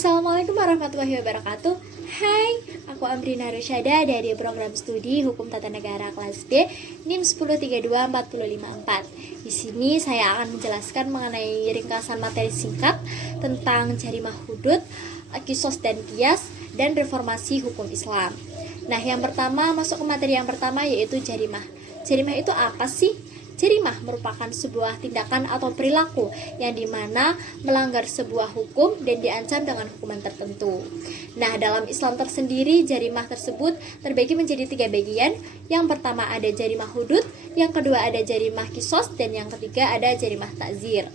Assalamualaikum warahmatullahi wabarakatuh. Hai, aku Amrina Rusyada dari program studi Hukum Tata Negara kelas B NIM 1032454. Di sini saya akan menjelaskan mengenai ringkasan materi singkat tentang jarimah hudud, kisos dan kias, dan reformasi hukum Islam. Nah, yang pertama masuk ke materi yang pertama yaitu jarimah. Jarimah itu apa sih? Jarimah merupakan sebuah tindakan atau perilaku yang dimana melanggar sebuah hukum dan diancam dengan hukuman tertentu. Nah, dalam Islam tersendiri, jarimah tersebut terbagi menjadi 3 bagian. Yang pertama ada jarimah hudud, yang kedua ada jarimah kisos, dan yang ketiga ada jarimah takzir.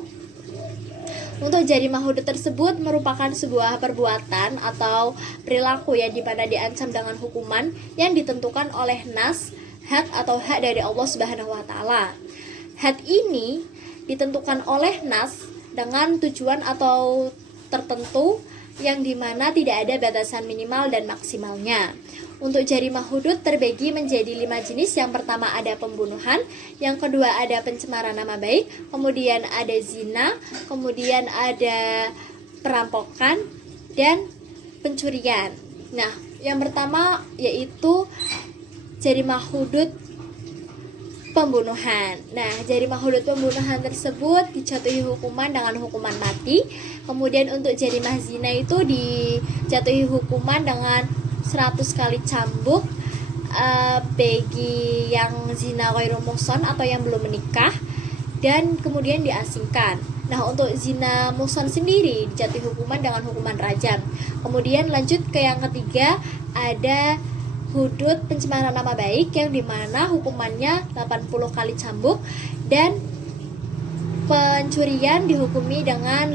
Untuk jarimah hudud tersebut merupakan sebuah perbuatan atau perilaku yang dimana diancam dengan hukuman yang ditentukan oleh nas, had atau hak dari Allah Subhanahu wa taala. Had ini ditentukan oleh nas dengan tujuan atau tertentu yang dimana tidak ada batasan minimal dan maksimalnya. Untuk jarimah hudud terbagi menjadi 5 jenis. Yang pertama ada pembunuhan, yang kedua ada pencemaran nama baik, kemudian ada zina, kemudian ada perampokan, dan pencurian. Nah, yang pertama yaitu jarimah hudud pembunuhan. Nah, jarimah hudud pembunuhan tersebut dijatuhi hukuman dengan hukuman mati. Kemudian untuk jarimah zina itu dijatuhi hukuman dengan 100 kali cambuk bagi yang zina ghairu muhsan atau yang belum menikah, dan kemudian diasingkan. Nah, untuk zina muhsan sendiri dijatuhi hukuman dengan hukuman rajam. Kemudian lanjut ke yang ketiga, ada hudud pencemaran nama baik yang dimana hukumannya 80 kali cambuk, dan pencurian dihukumi dengan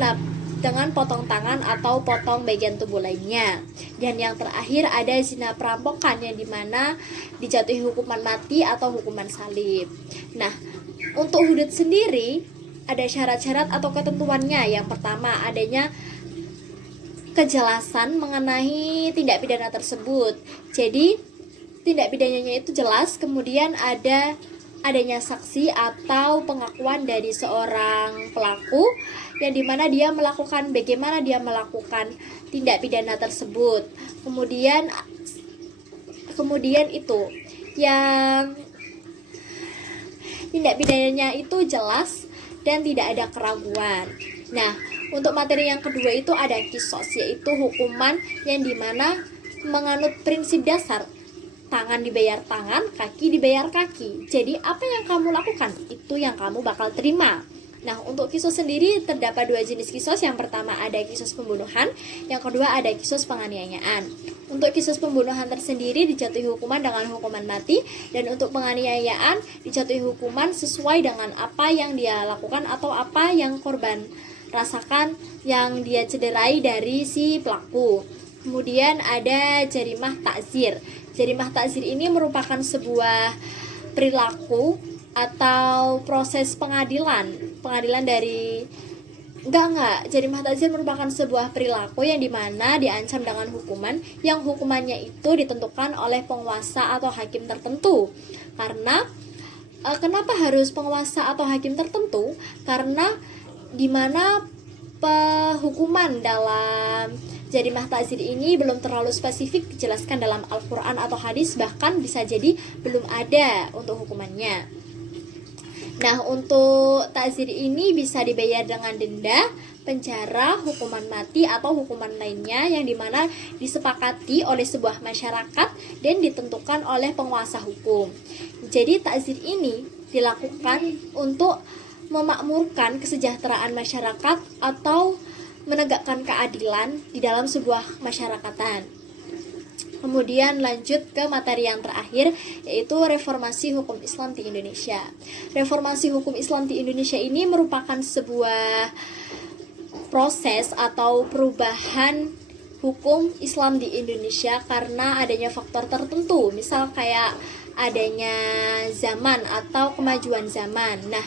potong tangan atau potong bagian tubuh lainnya. Dan yang terakhir ada zina perampokan yang dimana dijatuhi hukuman mati atau hukuman salib. Nah, untuk hudud sendiri ada syarat-syarat atau ketentuannya. Yang pertama adanya kejelasan mengenai tindak pidana tersebut. Jadi tindak pidananya itu jelas, kemudian adanya saksi atau pengakuan dari seorang pelaku yang dimana dia melakukan bagaimana dia melakukan tindak pidana tersebut. Kemudian itu yang tindak pidananya itu jelas dan tidak ada keraguan. Nah, untuk materi yang kedua itu ada kisos, yaitu hukuman yang dimana menganut prinsip dasar tangan dibayar tangan, kaki dibayar kaki. Jadi apa yang kamu lakukan, itu yang kamu bakal terima. Nah, untuk kisos sendiri terdapat 2 jenis kisos. Yang pertama ada kisos pembunuhan, yang kedua ada kisos penganiayaan. Untuk kisos pembunuhan tersendiri dijatuhi hukuman dengan hukuman mati, dan untuk penganiayaan dijatuhi hukuman sesuai dengan apa yang dia lakukan atau apa yang korban rasakan yang dia cederai dari si pelaku. Kemudian ada jarimah takzir. Jarimah takzir ini merupakan sebuah perilaku atau proses pengadilan dari jarimah takzir merupakan sebuah perilaku yang dimana diancam dengan hukuman yang hukumannya itu ditentukan oleh penguasa atau hakim tertentu. Karena kenapa harus penguasa atau hakim tertentu? Karena dimana hukuman dalam jarimah takzir ini belum terlalu spesifik dijelaskan dalam Al-Quran atau hadis, bahkan bisa jadi belum ada untuk hukumannya. Nah, untuk takzir ini bisa dibayar dengan denda, penjara, hukuman mati, atau hukuman lainnya yang dimana disepakati oleh sebuah masyarakat dan ditentukan oleh penguasa hukum. Jadi takzir ini dilakukan untuk memakmurkan kesejahteraan masyarakat atau menegakkan keadilan di dalam sebuah masyarakatan. Kemudian lanjut ke materi yang terakhir, yaitu reformasi hukum Islam di Indonesia. Reformasi hukum Islam di Indonesia ini merupakan sebuah proses atau perubahan hukum Islam di Indonesia karena adanya faktor tertentu, misal kayak adanya zaman atau kemajuan zaman. Nah,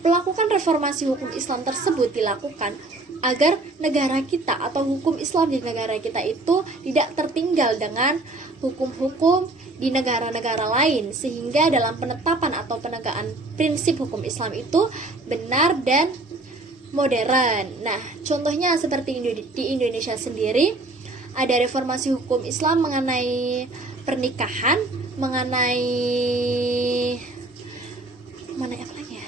melakukan reformasi hukum Islam tersebut dilakukan agar negara kita atau hukum Islam di negara kita itu tidak tertinggal dengan hukum-hukum di negara-negara lain, sehingga dalam penetapan atau penegakan prinsip hukum Islam itu benar dan modern. Nah, contohnya seperti di Indonesia sendiri ada reformasi hukum Islam mengenai pernikahan, mengenai apa lagi ya?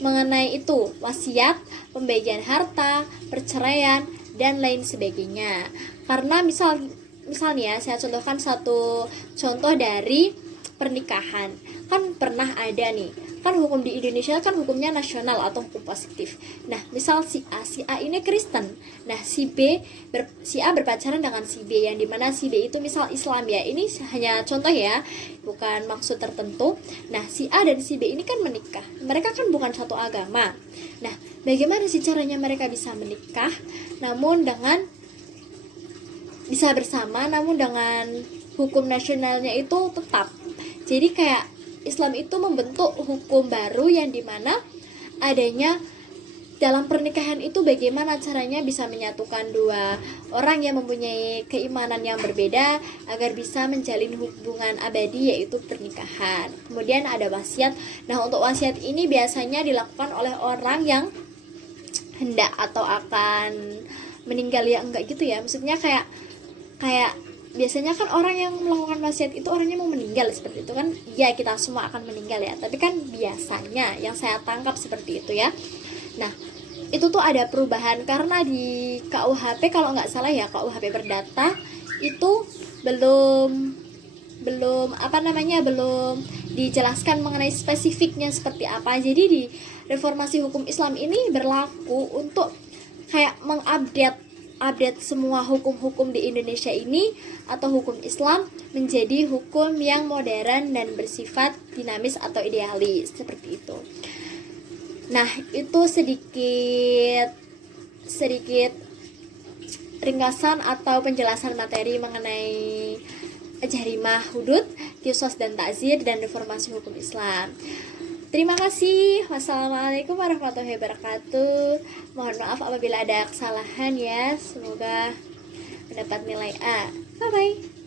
Mengenai itu wasiat, pembagian harta, perceraian dan lain sebagainya. Karena misalnya saya contohkan satu contoh dari pernikahan. Kan pernah ada nih, kan hukum di Indonesia kan hukumnya nasional atau hukum positif. Nah, misal si A ini Kristen. Nah, si A berpacaran dengan si B, yang dimana si B itu misal Islam ya. Ini hanya contoh ya, bukan maksud tertentu. Nah, si A dan si B ini kan menikah. Mereka kan bukan satu agama. Nah, bagaimana sih caranya mereka bisa menikah namun dengan bisa bersama, namun dengan hukum nasionalnya itu tetap. Jadi kayak Islam itu membentuk hukum baru yang dimana adanya dalam pernikahan itu bagaimana caranya bisa menyatukan dua orang yang mempunyai keimanan yang berbeda agar bisa menjalin hubungan abadi, yaitu pernikahan. Kemudian ada wasiat. Nah, untuk wasiat ini biasanya dilakukan oleh orang yang hendak atau akan meninggal ya, enggak gitu ya. Maksudnya kayak biasanya kan orang yang melakukan wasiat itu orangnya mau meninggal seperti itu kan. Ya, kita semua akan meninggal ya, tapi kan biasanya yang saya tangkap seperti itu ya. Nah, itu tuh ada perubahan karena di KUHP kalau nggak salah ya, KUHP Perdata itu belum dijelaskan mengenai spesifiknya seperti apa. Jadi di reformasi hukum Islam ini berlaku untuk kayak mengupdate semua hukum-hukum di Indonesia ini atau hukum Islam menjadi hukum yang modern dan bersifat dinamis atau idealis seperti itu. Nah, itu sedikit ringkasan atau penjelasan materi mengenai jarimah hudud, qisas dan ta'zir dan reformasi hukum Islam. Terima kasih. Wassalamualaikum warahmatullahi wabarakatuh. Mohon maaf apabila ada kesalahan ya. Semoga mendapat nilai A. Bye bye.